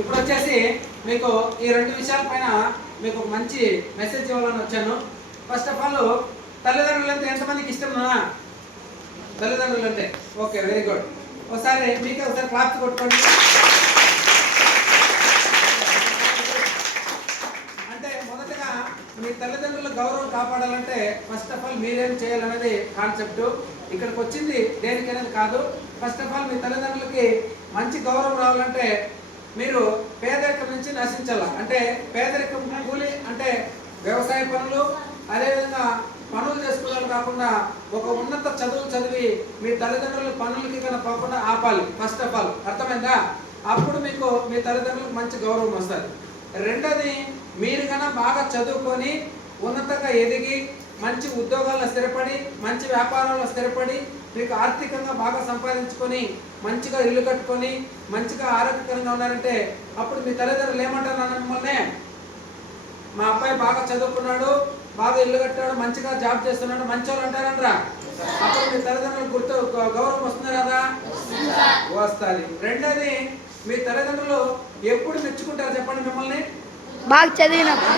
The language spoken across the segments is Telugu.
ఇప్పుడు వచ్చేసి మీకు ఈ రెండు విషయాల పైన మీకు ఒక మంచి మెసేజ్ ఇవ్వాలని వచ్చాను. ఫస్ట్ ఆఫ్ ఆల్ తల్లిదండ్రులు అంటే ఎంతమందికి ఇష్టం నా తల్లిదండ్రులు అంటే? Okay, very good. ఒకసారి మీకే ఒకసారి క్లాప్స్ కొట్టుకోండి. అంటే మొదటగా మీ తల్లిదండ్రుల గౌరవం కాపాడాలంటే ఫస్ట్ ఆఫ్ ఆల్ మీరేం చేయాలనేది కాన్సెప్ట్. ఇక్కడికి వచ్చింది దేనికనేది కాదు. ఫస్ట్ ఆఫ్ ఆల్ మీ తల్లిదండ్రులకి మంచి గౌరవం రావాలంటే మీరు పేదరికం నుంచి నశించాల. అంటే పేదరికం కూలి అంటే వ్యవసాయ పనులు, అదేవిధంగా పనులు చేసుకోవడం కాకుండా ఒక ఉన్నత చదువు చదివి మీ తల్లిదండ్రుల పనులకి కన్నా పోకుండా ఆపాలి ఫస్ట్ ఆఫ్ ఆల్. అర్థమైందా? అప్పుడు మీకు మీ తల్లిదండ్రులకు మంచి గౌరవం వస్తుంది. రెండోది, మీరు కన్నా బాగా చదువుకొని ఉన్నతంగా ఎదిగి మంచి ఉద్యోగాల్లో స్థిరపడి మంచి వ్యాపారాల్లో స్థిరపడి మీకు ఆర్థికంగా బాగా సంపాదించుకొని మంచిగా ఇల్లు కట్టుకొని మంచిగా ఆరోగ్యకరంగా ఉన్నారంటే అప్పుడు మీ తల్లిదండ్రులు ఏమంటారు అన్న మిమ్మల్ని? మా అబ్బాయి బాగా చదువుకున్నాడు, బాగా ఇల్లు కట్టాడు, మంచిగా జాబ్ చేస్తున్నాడు, మంచోళ్ళు అంటారంటారా? అప్పుడు మీ తల్లిదండ్రులకు గౌరవం వస్తుంది కదా? వస్తుంది. రెండోది, మీ తల్లిదండ్రులు ఎప్పుడు మెచ్చుకుంటారు చెప్పండి మిమ్మల్ని? బాగా చదివినప్పుడు,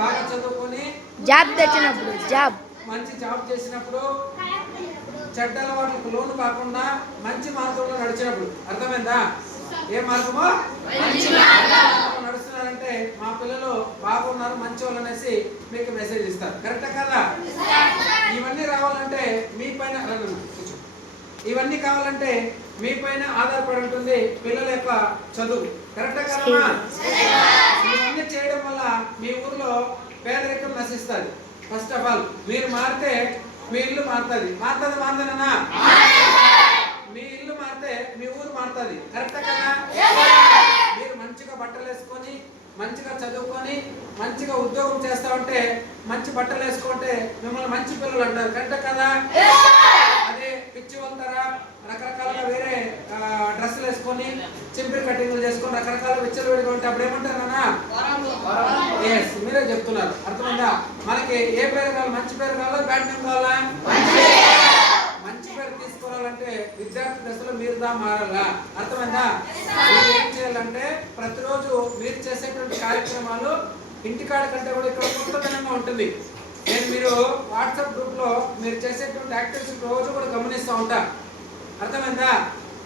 బాగా చదువుకొని జాబ్ తెచ్చినప్పుడు, మంచి జాబ్ చేసినప్పుడు, చెడ్డ అలవాట్లకు లోను కాకుండా మంచి మార్గంలో నడిచినప్పుడు. అర్థమైందా? ఏ మార్గమో నడుస్తున్నారంటే మా పిల్లలు బాగున్నారు, మంచి వాళ్ళు అనేసి మీకు మెసేజ్ ఇస్తారు. కరెక్టా కదా? ఇవన్నీ రావాలంటే మీ పైన ఇవన్నీ కావాలంటే మీ పైన ఆధారపడి ఉంటుంది పిల్లల యొక్క చదువు. కరెక్టా కదా? ఇవన్నీ చేయడం వల్ల మీ ఊర్లో పేదరికం నశిస్తుంది. ఫస్ట్ ఆఫ్ ఆల్ మీరు మారితే మీ ఇల్లు మారుతుంది. మారుతుందనా? మీ ఇల్లు మారితే మీ ఊరు మారుతుంది. కరెక్టా కదా? మీరు మంచిగా బట్టలు వేసుకొని మంచిగా చదువుకొని మంచిగా ఉద్యోగం చేస్తా ఉంటే మంచి బట్టలు వేసుకుంటే మిమ్మల్ని మంచి పిల్లలు అంటారు. కరెక్టా కదా? అదే పిచ్చి వెళ్తారా రకరకాలుగా వేరే డ్రెస్సులు వేసుకొని చింపిరి కటింగ్లు చేసుకొని రకరకాల విచ్చలు వేడిగా ఉంటే అప్పుడు ఏమంటారన్నా? ఎస్, మీరే చెప్తున్నారు. అర్థమైందా? మనకి ఏ పేరు కావాలి? మంచి పేరు కావాలా, బ్యాడ్ నేమ్ కావాలా? మంచి పేరు తీసుకోవాలంటే విద్యార్థి దశలో మీరు మారాలా. అర్థమైందా? మీరు ఏం చేయాలంటే ప్రతిరోజు మీరు చేసేటువంటి కార్యక్రమాలు ఇంటికాడ కంటే కూడా ఇక్కడ కొత్తదనంగా ఉంటుంది. మీరు వాట్సాప్ గ్రూప్ లో మీరు చేసేటువంటి యాక్టివిటీస్ రోజు కూడా గమనిస్తూ ఉంటా. అర్థమైందా?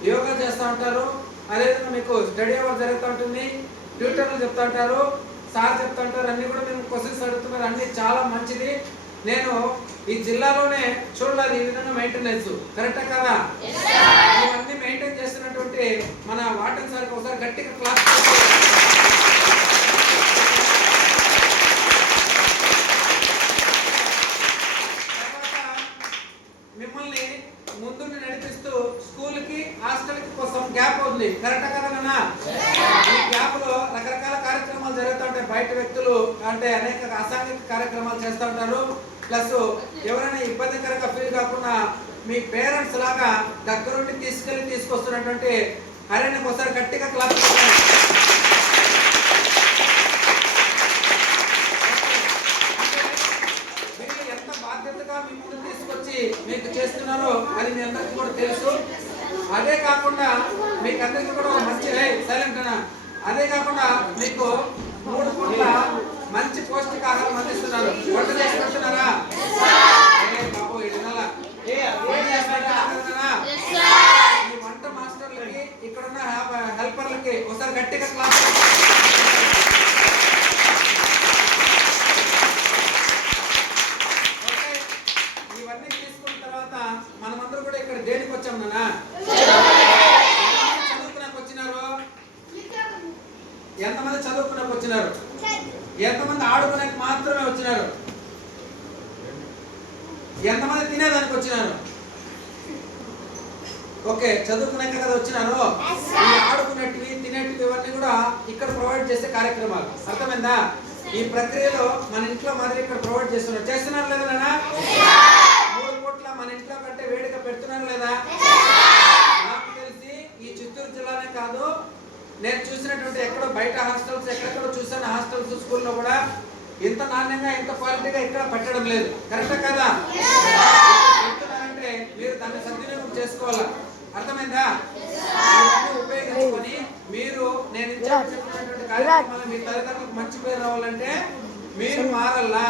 యోగా చేస్తూ ఉంటారు, అదేవిధంగా మీకు స్టడీ అవర్ జరుగుతూ ఉంటుంది, ట్యూటర్లు చెప్తూ ఉంటారు, సార్ చెప్తూ ఉంటారు, అన్ని కూడా మేము క్వశ్చన్స్ అడుగుతున్నారు. అన్ని చాలా మంచిది. నేను ఈ జిల్లాలోనే చూడాలి ఈ విధంగా మెయింటెనెన్స్. కరెక్టా కదా? ఇవన్నీ మెయింటైన్ చేస్తున్నటువంటి మన వార్డెన్ సార్కి ఒకసారి గట్టిగా క్లాస్. మిమ్మల్ని ముందుకు నడిపిస్తూ స్కూల్కి హాస్టల్కి కోసం గ్యాప్ ఉంది. కరెక్టా కదా నాన్న? ఈ గ్యాప్ లో రకరకాల కార్యక్రమాలు జరుగుతూ ఉంటాయి. బయట వ్యక్తులు అంటే అనేక అసాంఘిక కార్యక్రమాలు చేస్తూ ఉంటారు. ప్లస్ ఎవరైనా ఇబ్బందికరంగా ఫీల్ కాకుండా మీ పేరెంట్స్ లాగా దగ్గరుండి తీసుకొస్తున్నటువంటి హరిని ఒకసారి గట్టిగా క్లాస్. ఎంత బాధ్యతగా మీ ముందు తీసుకొచ్చి మీకు చేస్తున్నారో అది మీ అందరికీ కూడా తెలుసు. అదే కాకుండా మీకు అందరికీ కూడా మంచి సైలెంట్ అన్న, అదే కాకుండా మీకు 3 పూట్ల మంచి పౌష్టికాహారం అందిస్తున్నారు. వంట చేసి పెడుతున్నారా? ఈ వంట మాస్టర్లకి ఇక్కడున్న హెల్పర్లకి ఒకసారి గట్టిగా క్లాస్. ఇవన్నీ తీసుకున్న తర్వాత మనమందరూ కూడా ఇక్కడ దేనికి వచ్చాం నాన్న? చదువుకున్నాక వచ్చినారు? ఎంతమంది చదువుకున్నాక వచ్చినారు? ఎంతమంది ఆడుకునేకి మాత్రమే వచ్చినారు? ఎంతమంది తినేదానికి వచ్చినారు? ఓకే, చదువుకునేక కదా వచ్చినారు. ఈ ఆడుకునేటివి తినేటివి ఇవన్నీ కూడా ఇక్కడ ప్రొవైడ్ చేసే కార్యక్రమాలు. అర్థమైందా? ఈ ప్రక్రియలో మన ఇంట్లో మాదిరి ఇక్కడ ప్రొవైడ్ చేస్తున్నారు లేదా నాన్న? 3 పూట్ల మన ఇంట్లో కంటే వేడిగా పెడుతున్నారు లేదా? నాకు తెలిసి ఈ చిత్తూరు జిల్లానే కాదు, నేను చూసినటువంటి ఎక్కడో బయట హాస్టల్స్ ఎక్కడెక్కడో చూసాను. హాస్టల్స్ స్కూల్లో కూడా ఇంత నాణ్యంగా ఇంత క్వాలిటీగా ఇక్కడ పెట్టడం లేదు. కరెక్టా కదా? చెప్తున్నారంటే మీరు దాన్ని సద్వినియోగం చేసుకోవాలా. అర్థమైందా? ఉపయోగించుకొని మీరు నేను చెప్పినటువంటి కార్యక్రమాలు మీ తల్లిదండ్రులకు మంచి పేరు రావాలంటే మీరు మారల్లా.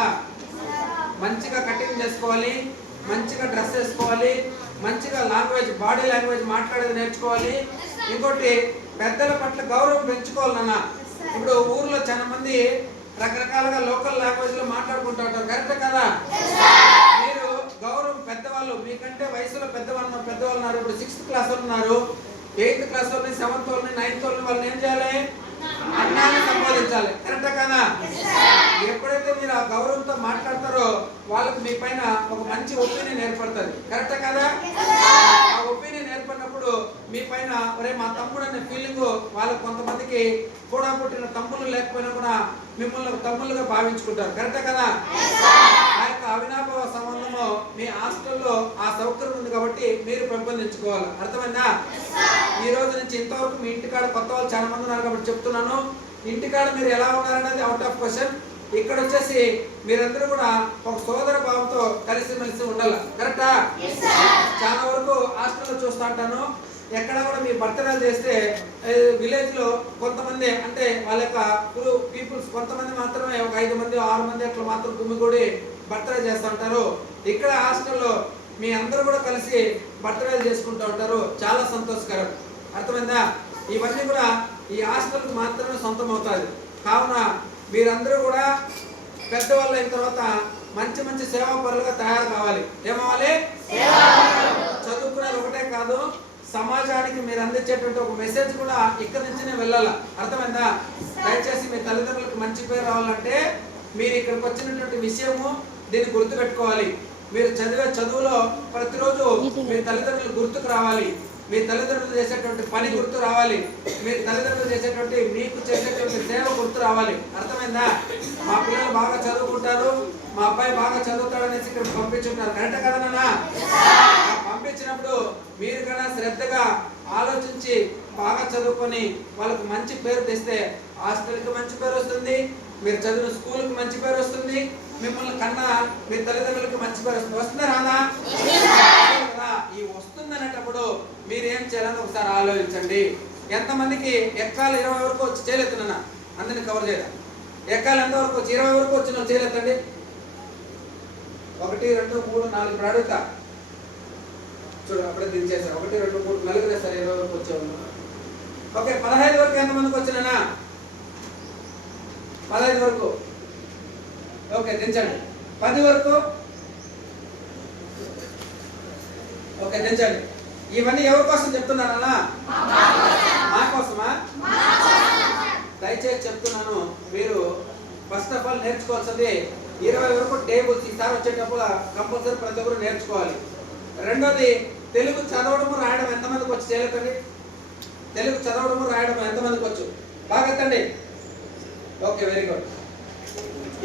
మంచిగా కటింగ్ చేసుకోవాలి, మంచిగా డ్రెస్ వేసుకోవాలి, మంచిగా లాంగ్వేజ్ బాడీ లాంగ్వేజ్ మాట్లాడేది నేర్చుకోవాలి. ఇంకోటి పెద్దల పట్ల గౌరవం పెంచుకోవాలి నాన్న. ఇప్పుడు ఊర్లో చాలా మంది రకరకాలుగా లోకల్ లాంగ్వేజ్ లో మాట్లాడుకుంటూ ఉంటారు, కరెక్ట్ కదా? మీరు గౌరవం పెద్దవాళ్ళు మీకంటే వయసులో పెద్దవాళ్ళు ఉన్నారు. ఇప్పుడు 6th క్లాస్ ఉన్నారు, 8th క్లాస్ వాళ్ళని, 7th వాళ్ళని, 9th వాళ్ళని ఏం చేయాలి? అన్నాన్ని సంబోధించాలి, కరెక్ట్ కదా? ఎప్పుడైతే మీరు ఆ గౌరవంతో మాట్లాడతారో వాళ్ళకి మీ పైన ఒక మంచి ఒపీనియన్ ఏర్పడుతుంది, కరెక్ట్ కదా? ఆ ఒపీనియన్ ఏర్పడినప్పుడు మీ పైన ఒరే మా తమ్ముడు అనే ఫీలింగ్ వాళ్ళకి, కొంతమందికి కూడా పుట్టిన తమ్ముళ్ళు లేకపోయినా కూడా మిమ్మల్ని తమ్ముళ్ళుగా భావించుకుంటారు, కరెక్ట్ కదా? ఆ యొక్క అవినాభావ సంబంధము మీ హాస్టల్లో ఆ సౌకర్యం ఉంది కాబట్టి మీరు పెంపొందించుకోవాలి, అర్థమైందా? ఈ రోజు నుంచి ఇంతవరకు మీ ఇంటికాడ కొత్త వాళ్ళు చాలా మంది ఉన్నారు కాబట్టి చెప్తున్నాను, ఇంటికాడ మీరు ఎలా ఉన్నారనేది అవుట్ ఆఫ్ క్వశ్చన్. ఇక్కడ వచ్చేసి మీరందరూ కూడా ఒక సోదర భావంతో కలిసిమెలిసి ఉండాలి, కరెక్టా? చాలా వరకు హాస్టల్లో చూస్తూ ఉంటాను, ఎక్కడ కూడా మీ బర్త్డే చేస్తే విలేజ్ లో కొంతమంది అంటే వాళ్ళ యొక్క పీపుల్స్ కొంతమంది మాత్రమే, ఒక 5 మంది 6 మంది అట్లా మాత్రం గుమ్మిగూడి బర్త్డే చేస్తూ ఉంటారు. ఇక్కడ హాస్టల్లో మీ అందరూ కూడా కలిసి బర్త్డేలు చేసుకుంటూ ఉంటారు, చాలా సంతోషకరం, అర్థమైందా? ఇవన్నీ కూడా ఈ హాస్టల్కి మాత్రమే సొంతం అవుతుంది. కావున మీరందరూ కూడా పెద్దవాళ్ళు అయిన తర్వాత మంచి మంచి సేవా పరులుగా తయారు కావాలి. ఏమవ్వాలి? చదువుకునేది ఒకటే కాదు, సమాజానికి మీరు అందించేటువంటి ఒక మెసేజ్ కూడా ఇక్కడి నుంచినే వెళ్ళాలి, అర్థమైందా? దయచేసి మీ తల్లిదండ్రులకు మంచి పేరు రావాలంటే మీరు ఇక్కడికి వచ్చినటువంటి విషయము దీన్ని గుర్తుపెట్టుకోవాలి. మీరు చదివే చదువులో ప్రతిరోజు మీ తల్లిదండ్రులు గుర్తుకు రావాలి, మీ తల్లిదండ్రులు చేసేటువంటి పని గుర్తు రావాలి, మీ తల్లిదండ్రులు చేసేటువంటి మీకు చేసేటువంటి సేవ గుర్తు రావాలి, అర్థమైందా? మా పిల్లలు బాగా చదువుకుంటారు, మా అబ్బాయి బాగా చదువుతాడనేసి ఇక్కడ పంపించుంటారు, కరెక్ట్ కదా నాన్న? పంపించినప్పుడు మీరు కూడా శ్రద్ధగా ఆలోచించి బాగా చదువుకొని వాళ్ళకు మంచి పేరు తెస్తే హాస్టల్కి మంచి పేరు వస్తుంది, మీరు చదివిన స్కూల్కి మంచి పేరు వస్తుంది, మిమ్మల్ని కన్నా మీ తల్లిదండ్రులకు మంచి పేరు వస్తుంది. వస్తుందా రాదా? ఈ వస్తుంది అనేటప్పుడు మీరు ఏం చేయాలని ఒకసారి ఆలోచించండి. ఎంతమందికి ఎక్కాలు 20 వరకు వచ్చి చేయలేతున్నా అందరినీ కవర్ చేయడం. ఎక్కాలు ఎంతవరకు వచ్చి 20 వరకు వచ్చిన చేయలేదండి. 1 2 3 4 ఇప్పుడు అడుగుతా చూడు, అప్పుడే దించేసారు. 1 2 3 నలుగురే సార్ 20 వరకు వచ్చేవాళ్ళు. ఓకే, 15 వరకు ఎంతమందికి వచ్చినా? 15 వరకు ఓకే దించండి. 10 వరకు ఓకే దించండి. ఇవన్నీ ఎవరి కోసం చెప్తున్నానన్నా? మా కోసమా? దయచేసి చెప్తున్నాను, మీరు ఫస్ట్ ఆఫ్ ఆల్ నేర్చుకోవాల్సింది 20 వరకు టేబుల్స్ ఈసారి వచ్చేటప్పుడు కంపల్సరీ ప్రతి ఒక్కరు నేర్చుకోవాలి. రెండోది తెలుగు చదవడము రాయడం ఎంతమందికి వచ్చి చేయలేదండి? తెలుగు చదవడము రాయడం ఎంతమందికి వచ్చు? బాగా ఎత్తండి. Okay, very good.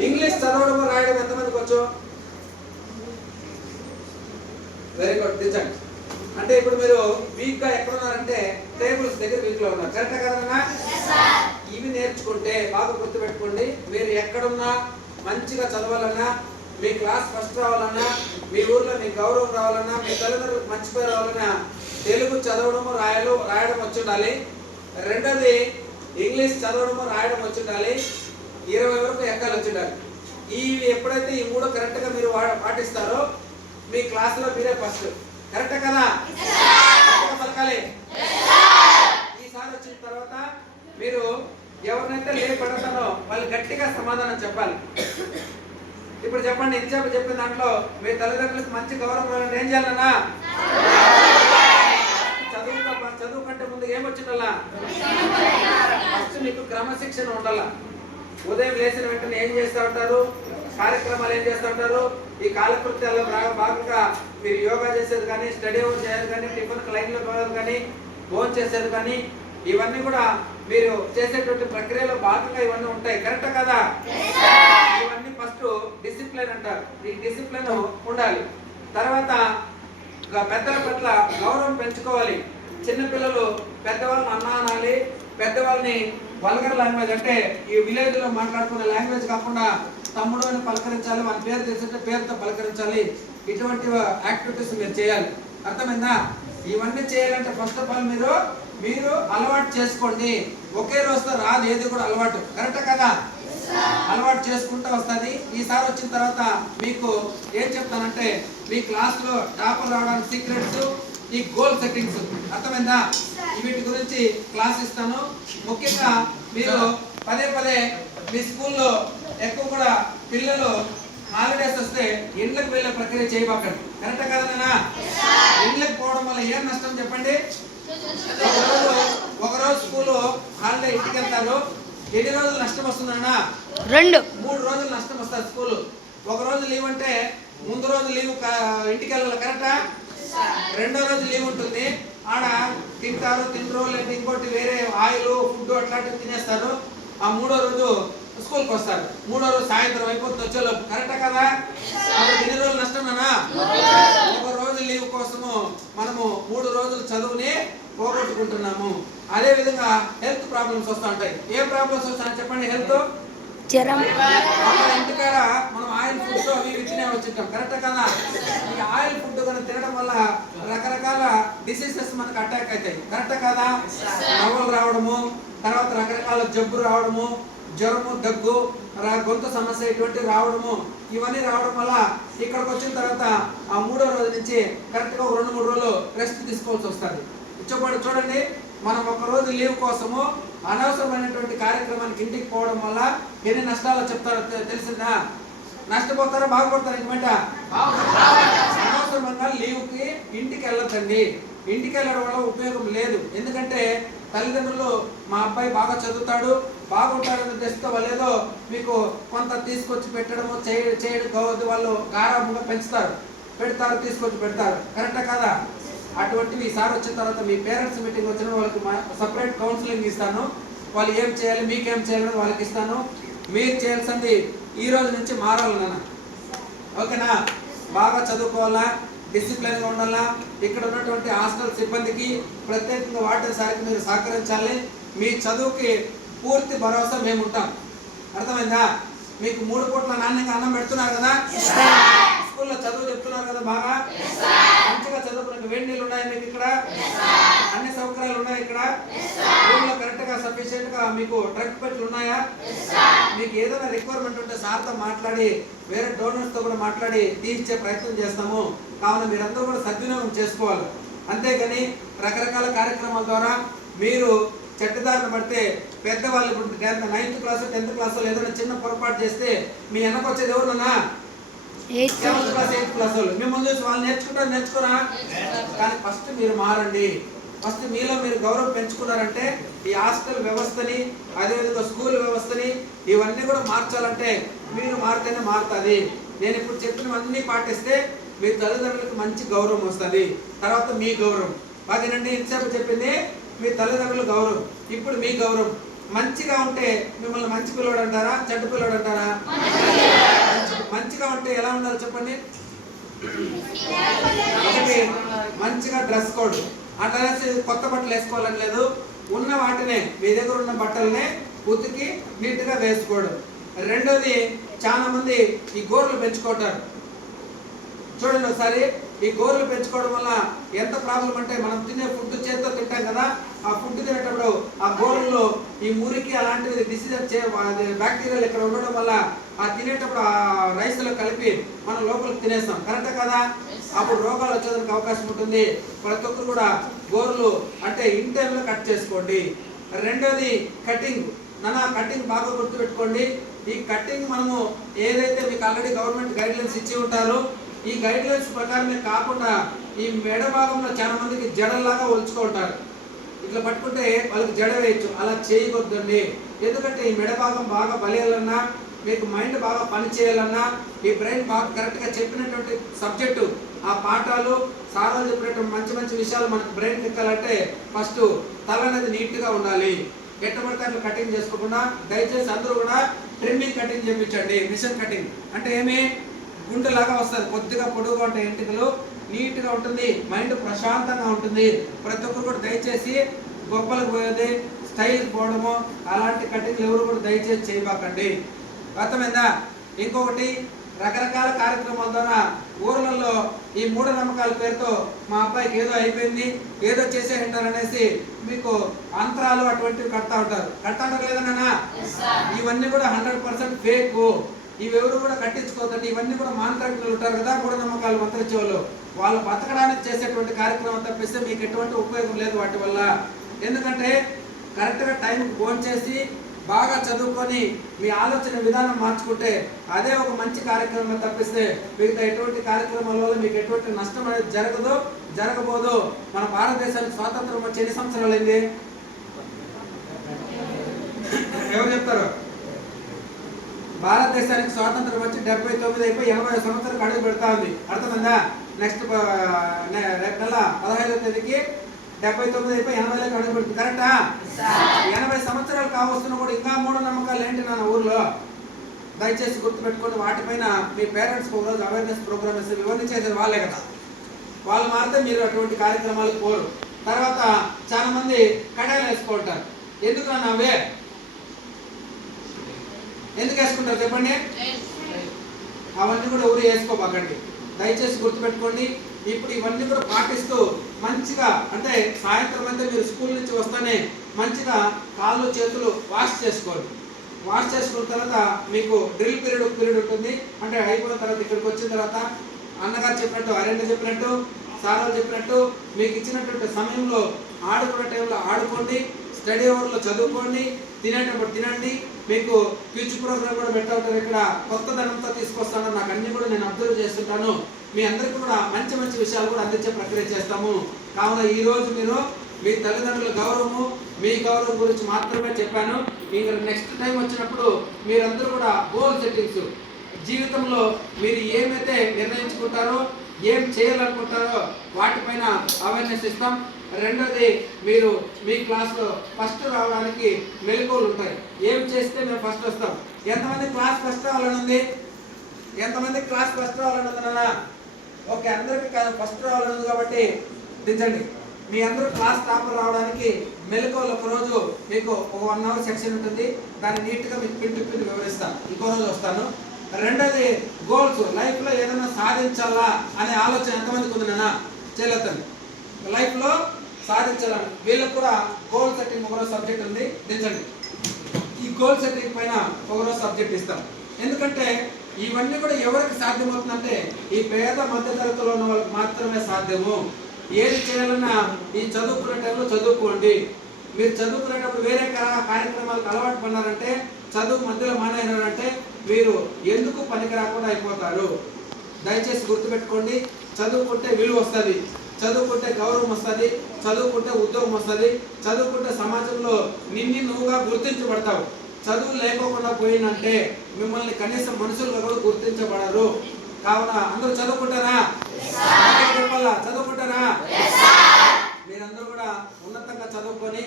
ఇంగ్లీష్ చదవడము రాయడం ఎంతమందికి వచ్చు? వెరీ గుడ్, దించండి. అంటే ఇప్పుడు మీరు వీక్ గా ఎక్కడ ఉన్నారంటే టేబుల్స్ దగ్గర వీక్ లో ఉన్నారు, కరెక్ట్ కదా? ఇవి నేర్చుకుంటే బాగా గుర్తుపెట్టుకోండి, మీరు ఎక్కడున్నా మంచిగా చదవాలన్నా, మీ క్లాస్ ఫస్ట్ రావాలన్నా, మీ ఊర్లో మీ గౌరవం రావాలన్నా, మీ తల్లిదండ్రులకు మంచి పేరు రావాలన్నా తెలుగు చదవడము రాయడం వచ్చి ఉండాలి. రెండోది ఇంగ్లీష్ చదవడము రాయడం వచ్చి ఉండాలి. 20 వరకు ఎక్కాలు వచ్చి ఉండాలి. ఎప్పుడైతే ఈ 3 కరెక్ట్ గా మీరు పాటిస్తారో మీ క్లాస్ లో మీరే ఫస్ట్, కరెక్ట్ కదా? పలకాలి. ఈసారి వచ్చిన తర్వాత మీరు ఎవరినైతే లేపడతానో వాళ్ళు గట్టిగా సమాధానం చెప్పాలి. ఇప్పుడు చెప్పండి, ఇంతసేపు చెప్పిన దాంట్లో మీ తల్లిదండ్రులకు మంచి గౌరవం రావాలంటే ఏం చేయాలన్నా? చదువు కంటే ముందు ఏమొచ్చిందల్లా? ఫస్ట్ మీకు క్రమశిక్షణ ఉండాల. ఉదయం లేచిన వెంటనే ఏం చేస్తూ ఉంటారు? కార్యక్రమాలు ఏం చేస్తూ ఉంటారు? ఈ కాలకృత్యాల్లో భాగంగా మీరు యోగా చేసేది కానీ, స్టడీ అవర్ చేయాలి కానీ, టిఫిన్ లైన్లో పోవాలి కానీ, భోజనం చేసేది కానీ, ఇవన్నీ కూడా మీరు చేసేటువంటి ప్రక్రియలో భాగంగా ఇవన్నీ ఉంటాయి, కరెక్ట్ కదా? ఇవన్నీ ఫస్ట్ డిసిప్లిన్ అంటారు. ఈ డిసిప్లిన్ ఉండాలి. తర్వాత పెద్దల పట్ల గౌరవం పెంచుకోవాలి. చిన్నపిల్లలు పెద్దవాళ్ళని అన్న అనాలి, పెద్దవాళ్ళని వల్గర్ లాంగ్వేజ్ అంటే ఈ విలేజ్ లో మాట్లాడుకునే లాంగ్వేజ్ కాకుండా తమ్ముడు అని పలకరించాలి, మన పేరు తెలిసింటే పేరుతో పలకరించాలి. ఇటువంటి యాక్టివిటీస్ మీరు చేయాలి, అర్థమైందా? ఇవన్నీ చేయాలంటే ఫస్ట్ ఆఫ్ ఆల్ మీరు మీరు అలవాటు చేసుకోండి. ఒకే రోజుతో రాదు ఏది కూడా అలవాటు, కరెక్ట్ కదా? అలవాటు చేసుకుంటూ వస్తుంది. ఈసారి వచ్చిన తర్వాత మీకు ఏం చెప్తానంటే మీ క్లాస్లో టాపర్ రావడానికి సీక్రెట్స్, ఈ గోల్ సెట్టింగ్స్ అర్థమైందా? వీటి గురించి క్లాస్ ఇస్తాను. ముఖ్యంగా మీరు పదే పదే మీ స్కూల్లో ఎక్కువ కూడా పిల్లలు హాలిడేస్ వస్తే ఇండ్లకు వెళ్ళే ప్రక్రియ చేయబాకండి, కరెక్ట్ కదా నాన్న? ఇండ్లకు పోవడం వల్ల ఏం నష్టం చెప్పండి? ఒకరోజు స్కూల్ హాలిడే ఇంటికి వెళ్తారు, ఎన్ని రోజులు నష్టం వస్తుందన్నా? 3 రోజులు నష్టం వస్తుంది స్కూల్. ఒక రోజు లీవ్ అంటే ముందు రోజు లీవ్ ఇంటికి వెళ్ళాలి, కరెక్టా? రెండో రోజు లీవ్ ఉంటుంది, ఆడ తింటారు, తినరు, లేదా ఇంకోటి వేరే ఆయిల్ ఫుడ్ అట్లాంటివి తినేస్తారు. ఆ 3వ రోజు స్కూల్కి వస్తారు, 3వ రోజు సాయంత్రం అయిపోతుంది వచ్చేలోపు, కరెక్టా కదా? అప్పుడు ఎన్ని రోజులు నష్టమేనా? ఒక రోజు లీవ్ కోసము మనము 3 రోజులు చదువుని పోగొట్టుకుంటున్నాము. అదే విధంగా హెల్త్ ప్రాబ్లమ్స్ వస్తూ ఉంటాయి. ఏ ప్రాబ్లమ్స్ వస్తాయని చెప్పండి? హెల్త్ ఇంటికాడ మనం ఆయిల్ ఫుడ్ అవి తినే వచ్చింటాం, కరెక్ట్ కదా? ఈ ఆయిల్ ఫుడ్ కనుక తినడం వల్ల రకరకాల డిసీజెస్ మనకు అటాక్ అవుతాయి, కరెక్ట్ కదా? నవ్వులు రావడము, తర్వాత రకరకాల జబ్బు రావడము, జ్వరము, దగ్గు, గొంతు సమస్య ఇటువంటివి రావడము, ఇవన్నీ రావడం వల్ల ఇక్కడికి వచ్చిన తర్వాత ఆ 3వ రోజు నుంచి కరెక్ట్గా 2-3 రోజులు రెస్ట్ తీసుకోవాల్సి వస్తుంది. చూడండి, మనం ఒక రోజు లీవ్ కోసము అనవసరమైనటువంటి కార్యక్రమానికి ఇంటికి పోవడం వల్ల ఎన్ని నష్టాలు చెప్తారో తెలిసిందా? నష్టపోతారా బాగుపడతారా? ఇంకమంట అనవసరంగా లీవ్కి ఇంటికి వెళ్ళొద్దండి. ఇంటికి వెళ్ళడం వల్ల ఉపయోగం లేదు. ఎందుకంటే తల్లిదండ్రులు మా అబ్బాయి బాగా చదువుతాడు, బాగుంటాడని ఉద్దేశంతో వాళ్ళు ఏదో మీకు కొంత తీసుకొచ్చి పెట్టడము చేయడం కావద్దు, వాళ్ళు గారాబంగా పెడతారు, తీసుకొచ్చి పెడతారు, కరెక్టా కదా? అటువంటివి ఈసారి వచ్చిన తర్వాత మీ పేరెంట్స్ మీటింగ్ వచ్చిన వాళ్ళకి సపరేట్ కౌన్సిలింగ్ ఇస్తాను. వాళ్ళు ఏం చేయాలి, మీకేం చేయాలని వాళ్ళకి ఇస్తాను. మీరు చేయాల్సింది ఈ రోజు నుంచి మారాలి నాన్న, ఓకేనా? బాగా చదువుకోవాలా, డిసిప్లిన్గా ఉండాలా. ఇక్కడ ఉన్నటువంటి హాస్టల్ సిబ్బందికి ప్రత్యేకంగా వాటర్ సారికి మీరు సహకరించాలి. మీ చదువుకి పూర్తి భరోసా మేము ఉంటాం, అర్థమైందా? మీకు 3 పూట్ల నాణ్యంగా అన్నం పెడుతున్నారు కదా, స్కూల్లో చదువు చెప్తున్నారు కదా, బాగా మంచిగా చదువుకునే వేడి నీళ్ళు ఉన్నాయి మీకు ఇక్కడ, అన్ని సౌకర్యాలు ఉన్నాయి ఇక్కడ, రూమ్లో కరెక్ట్గా సఫిషియెంట్గా మీకు డ్రగ్ పెట్లు ఉన్నాయా? మీకు ఏదైనా రిక్వైర్మెంట్ ఉంటే సార్తో మాట్లాడి వేరే డోనర్స్తో కూడా మాట్లాడి తీర్చే ప్రయత్నం చేస్తాము. కావున మీరందరూ కూడా సద్వినియోగం చేసుకోవాలి. అంతేగాని రకరకాల కార్యక్రమాల ద్వారా మీరు చెడ్డదారిని పడితే పెద్దవాళ్ళు ఇప్పుడు 9th క్లాస్ 10th క్లాస్ ఏదైనా చిన్న పొరపాటు చేస్తే మీ వెనక వచ్చేది ఎవరున్నా? 7th క్లాస్ 8th క్లాస్ వాళ్ళు. మిమ్మల్ని చూసి వాళ్ళు నేర్చుకోరా? కానీ ఫస్ట్ మీరు మారండి. ఫస్ట్ మీలో మీరు గౌరవం పెంచుకున్నారంటే ఈ హాస్టల్ వ్యవస్థని, అదేవిధంగా స్కూల్ వ్యవస్థని, ఇవన్నీ కూడా మార్చాలంటే మీరు మారితేనే మారుతుంది. నేను ఇప్పుడు చెప్పినవన్నీ పాటిస్తే మీ తల్లిదండ్రులకు మంచి గౌరవం వస్తుంది. తర్వాత మీ గౌరవం బాగానండి. ఇంతసేపు చెప్పింది మీ తల్లిదండ్రుల గౌరవం, ఇప్పుడు మీ గౌరవం. మంచిగా ఉంటే మిమ్మల్ని మంచి పిల్లవాడు అంటారా, చెడ్డ పిల్లవాడు అంటారా? మంచిగా ఉంటే ఎలా ఉండాలి చెప్పండి? ఒకటి, మంచిగా డ్రెస్ కోడ్, అట్లా కొత్త బట్టలు వేసుకోవాలని లేదు, ఉన్న వాటినే మీ దగ్గర ఉన్న బట్టలనే ఉతికి నీట్గా వేసుకోవడం. రెండోది, చాలా మంది ఈ గోర్లు పెంచుకుంటారు. చూడండి ఒకసారి, ఈ గోర్లు పెంచుకోవడం వల్ల ఎంత ప్రాబ్లం అంటే మనం తినే ఫుడ్ చేతితో తింటాం కదా, ఆ ఫుడ్ తినేటప్పుడు ఆ గోర్లలో ఈ మురికి అలాంటివి డిసీజెస్ బ్యాక్టీరియాలు ఇక్కడ ఉండడం వల్ల ఆ తినేటప్పుడు ఆ రైస్లో కలిపి మనం లోపలికి తినేస్తాం, కరెక్టే కదా? అప్పుడు రోగాలు వచ్చేదానికి అవకాశం ఉంటుంది. ప్రతి ఒక్కరు కూడా గోర్లు అంటే ఇన్ టైంలో కట్ చేసుకోండి. రెండోది, కటింగ్. కటింగ్ బాగా గుర్తుపెట్టుకోండి. ఈ కటింగ్ మనము ఏదైతే మీకు ఆల్రెడీ గవర్నమెంట్ గైడ్లైన్స్ ఇచ్చి ఉంటారో ఈ గైడ్లైన్స్ ప్రకారమే కాకుండా ఈ మెడ భాగంలో చాలా మందికి జడల్లాగా ఒలుచుకుంటారు. ఇట్లా పట్టుకుంటే వాళ్ళకి జడ వేయచ్చు, అలా చేయకూడదండి. ఎందుకంటే ఈ మెడ భాగం బాగా బలేయాలన్నా, మీకు మైండ్ బాగా పనిచేయాలన్నా, ఈ బ్రెయిన్ బాగా కరెక్ట్గా చెప్పినటువంటి సబ్జెక్టు, ఆ పాఠాలు సారాలు చెప్పినటువంటి మంచి మంచి విషయాలు మనకు బ్రెయిన్ ఎక్కాలంటే ఫస్ట్ తల అనేది నీట్గా ఉండాలి. ఎట్టబడితే అట్లా కటింగ్ చేసుకోకుండా దయచేసి అందరూ కూడా ట్రిమ్మింగ్ కటింగ్ చేయించండి. మిషన్ కటింగ్ అంటే ఏమి, గుండెలాగా వస్తుంది, కొద్దిగా పొడుగుగా ఉంటాయి ఎంటికలు, నీట్గా ఉంటుంది, మైండ్ ప్రశాంతంగా ఉంటుంది. ప్రతి ఒక్కరు కూడా దయచేసి గొప్పలకు పోయేది, స్టైల్కి పోవడము అలాంటి కటింగ్లు ఎవరు కూడా దయచేసి చేయబాకండి, అర్థమైందా? ఇంకొకటి, రకరకాల కార్యక్రమాల ద్వారా ఊర్లలో ఈ మూఢనమ్మకాల పేరుతో మా అబ్బాయికి ఏదో అయిపోయింది, ఏదో చేసే ఉంటారు అనేసి మీకు అంతరాలు అటువంటివి కడతా ఉంటారు లేదన్నా? ఇవన్నీ కూడా 100% ఫేక్. ఇవెవరు కూడా కట్టించుకోవద్దండి. ఇవన్నీ కూడా మాంత్రికులు ఉంటారు కదా, మూఢనమ్మకాలు మంత్రించే వాళ్ళు బతకడానికి చేసేటువంటి కార్యక్రమం తప్పిస్తే మీకు ఎటువంటి ఉపయోగం లేదు వాటి వల్ల. ఎందుకంటే కరెక్ట్గా టైంకి ఫోన్ చేసి బాగా చదువుకొని మీ ఆలోచన విధానం మార్చుకుంటే అదే ఒక మంచి కార్యక్రమం తప్పిస్తే మిగతా ఎటువంటి కార్యక్రమాల వల్ల మీకు ఎటువంటి నష్టం అనేది జరగబోదు. మన భారతదేశానికి స్వాతంత్రం వచ్చి ఎన్ని సంవత్సరాలు అయింది? ఎవరు చెప్తారు? భారతదేశానికి స్వాతంత్రం వచ్చి 79 అయిపోయి 80 సంవత్సరాలకు అడుగు పెడతా ఉంది. అర్థమైందా? నెక్స్ట్ రేపు నెల 15వ తేదీకి 79 అయిపోయి 80లోకి అడుగు పెడుతుంది. కరెక్టా? 80 సంవత్సరాలు కావస్తున్నా కూడా ఇంకా మూఢనమ్మకాలు ఏంటి నా ఊర్లో? దయచేసి గుర్తుపెట్టుకొని వాటిపైన మీ పేరెంట్స్కి ఒకరోజు అవేర్నెస్ ప్రోగ్రామ్ ఇస్తే ఇవన్నీ చేసేది వాళ్ళే కదా. వాళ్ళు మారితే మీరు అటువంటి కార్యక్రమాలకు పోరు. తర్వాత చాలా మంది కడాయిలు వేసుకుంటారు. ఎందుకు నావే ఎందుకు వేసుకుంటారు చెప్పండి? అవన్నీ కూడా ఊరు వేసుకోబాకండి. దయచేసి గుర్తుపెట్టుకోండి. ఇప్పుడు ఇవన్నీ కూడా పాటిస్తూ మంచిగా, అంటే సాయంత్రం అయితే మీరు స్కూల్ నుంచి వస్తానే మంచిగా కాళ్ళు చేతులు వాష్ చేసుకోండి. వాష్ చేసుకున్న తర్వాత మీకు డ్రిల్ పీరియడ్ ఉంటుంది. అంటే అయిపోయిన తర్వాత ఇక్కడికి వచ్చిన తర్వాత అన్నగారు చెప్పినట్టు, అరెండ్ చెప్పినట్టు, సారాలు చెప్పినట్టు మీకు ఇచ్చినటువంటి సమయంలో ఆడుకునే టైంలో ఆడుకోండి, స్టడీ అవర్లో చదువుకోండి, తినేటప్పుడు తినండి. మీకు క్విజ్ ప్రోగ్రామ్ కూడా పెట్టా ఉంటారు. ఇక్కడ కొత్త ధనంతో తీసుకొస్తాను. నాకు అన్ని కూడా నేను అబ్జర్వ్ చేస్తుంటాను. మీ అందరికీ కూడా మంచి మంచి విషయాలు కూడా అందించే ప్రక్రియ చేస్తాము. కావున ఈరోజు మీరు మీ తల్లిదండ్రుల గౌరవము, మీ గౌరవం గురించి మాత్రమే చెప్పాను. ఇంకా నెక్స్ట్ టైం వచ్చినప్పుడు మీరందరూ కూడా గోల్ సెట్టింగ్స్, జీవితంలో మీరు ఏమైతే నిర్ణయించుకుంటారో, ఏం చేయాలనుకుంటారో వాటిపైన అవేర్నెస్ ఇస్తాం. రెండోది, మీరు మీ క్లాస్లో ఫస్ట్ రావడానికి మెలకువలు ఉంటాయి. ఏం చేస్తే మేము ఫస్ట్ వస్తాం. ఎంతమంది క్లాస్ ఫస్ట్ రావాలని ఉంది? ఎంతమంది క్లాస్ ఫస్ట్ రావాలని ఉందన్నా? ఓకే, అందరికీ ఫస్ట్ రావాలని ఉంది కాబట్టి దించండి. మీ అందరూ క్లాస్ టాపర్ రావడానికి మెలకువలు ఒకరోజు మీకు ఒక 1 అవర్ సెక్షన్ ఉంటుంది. దాన్ని నీట్గా మీకు పిన్ టు పిన్ వివరిస్తాను. ఇంకో రోజు వస్తాను. రెండోది, గోల్స్. లైఫ్లో ఏదైనా సాధించాలా అనే ఆలోచన ఎంతమందికి ఉంది నాన్న? చేయలేదండి. లైఫ్లో సాధించాలని వీళ్ళకి కూడా గోల్ సెట్టింగ్ ఒకరోజు సబ్జెక్ట్ ఉంది. దించండి. ఈ గోల్ సెట్టింగ్ పైన ఒకరోజు సబ్జెక్ట్ ఇస్తాం. ఎందుకంటే ఇవన్నీ కూడా ఎవరికి సాధ్యమవుతుందంటే ఈ పేద మధ్యతరగతిలో ఉన్న వాళ్ళకి మాత్రమే సాధ్యము. ఏది చేయాలన్నా ఈ చదువుకునే టైంలో చదువుకోండి. మీరు చదువుకునేటప్పుడు వేరే కార్యక్రమాలకు అలవాటు పడినారంటే, చదువు మధ్యలో మానేయారంటే మీరు ఎందుకు పనికి రాకుండా అయిపోతారు. దయచేసి గుర్తుపెట్టుకోండి. చదువుకుంటే విలువ వస్తుంది, చదువుకుంటే గౌరవం వస్తుంది, చదువుకుంటే ఉద్యోగం వస్తుంది, చదువుకుంటే సమాజంలో నువ్వుగా గుర్తించబడతావు. చదువు లేకోకుండా పోయిందంటే మిమ్మల్ని కనీసం మనుషులుగా కూడా గుర్తించబడరు. కావున అందరూ చదువుకుంటారా? చదువుకుంటారా? మీరందరూ కూడా ఉన్నతంగా చదువుకొని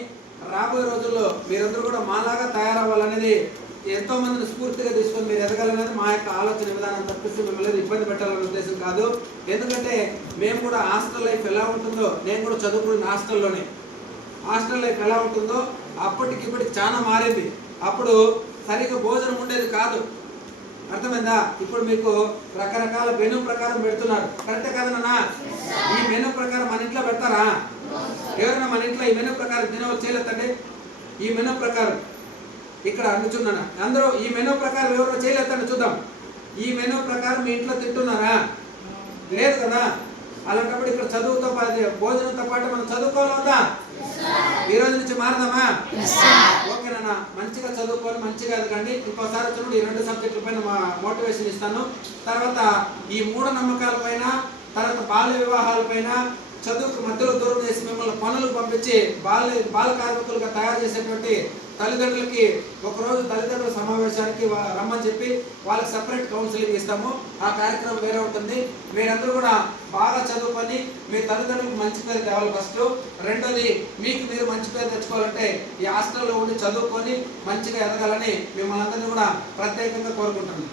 రాబోయే రోజుల్లో మీరందరూ కూడా మాలాగా తయారవ్వాలనేది ఎంతో మందిని స్ఫూర్తిగా తీసుకొని మీరు ఎదగాలనేది మా యొక్క ఆలోచన విధానం తప్పిస్తూ మిమ్మల్ని ఇబ్బంది పెట్టాలనే ఉద్దేశం కాదు. ఎందుకంటే మేము కూడా హాస్టల్ లైఫ్ ఎలా ఉంటుందో, నేను కూడా చదువుకున్న హాస్టల్లోనే. హాస్టల్ లైఫ్ ఎలా ఉంటుందో అప్పటికి ఇప్పటికి చాలా మారింది. అప్పుడు సరిగ్గా భోజనం ఉండేది కాదు. అర్థమైందా? ఇప్పుడు మీకు రకరకాల మెనూ ప్రకారం పెడుతున్నారు. కరెక్టే కదన్నా? ఈ మెనూ ప్రకారం మన ఇంట్లో పెడతారా? ఎవరైనా మన ఇంట్లో ఈ మెనూ ప్రకారం తినవచ్చు? చేయలేదండి. ఈ మెనూ ప్రకారం ఇక్కడ అనుచున్నాను. అందరూ ఈ మెనూ ప్రకారం ఎవరో చేయలేదండి. చూద్దాం. ఈ మెనూ ప్రకారం మీ ఇంట్లో తింటున్నారా? లేదు కదా. అలాంటప్పుడు ఇక్కడ చదువుతో పాటు భోజనంతో పాటు మనం చదువుకోవాలా? ఈ రోజు నుంచి మారదామా? ఓకేనా? మంచిగా చదువుకొని మంచిగా ఎదగండి. ఇంకోసారి వచ్చినప్పుడు ఈ 2 సబ్జెక్టుల పైన మోటివేషన్ ఇస్తాను. తర్వాత ఈ మూఢనమ్మకాల పైన, తర్వాత బాల్య వివాహాల పైన, చదువుకు మధ్యలో దూరం చేసి మిమ్మల్ని పనులకు పంపించి బాల కార్మికులుగా తయారు చేసేటువంటి తల్లిదండ్రులకి ఒకరోజు తల్లిదండ్రుల సమావేశానికి రమ్మని చెప్పి వాళ్ళకి సపరేట్ కౌన్సిలింగ్ ఇస్తాము. ఆ కార్యక్రమం వేరే ఉంటుంది. మీరందరూ కూడా బాగా చదువుకొని మీ తల్లిదండ్రులకు మంచి పేరు తేవాలి ఫస్ట్. రెండోది, మీకు మీరు మంచి పేరు తెచ్చుకోవాలంటే ఈ హాస్టల్లో ఉండి చదువుకొని మంచిగా ఎదగాలని మిమ్మల్ని అందరినీ కూడా ప్రత్యేకంగా కోరుకుంటున్నాను.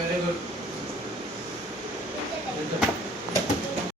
Very good.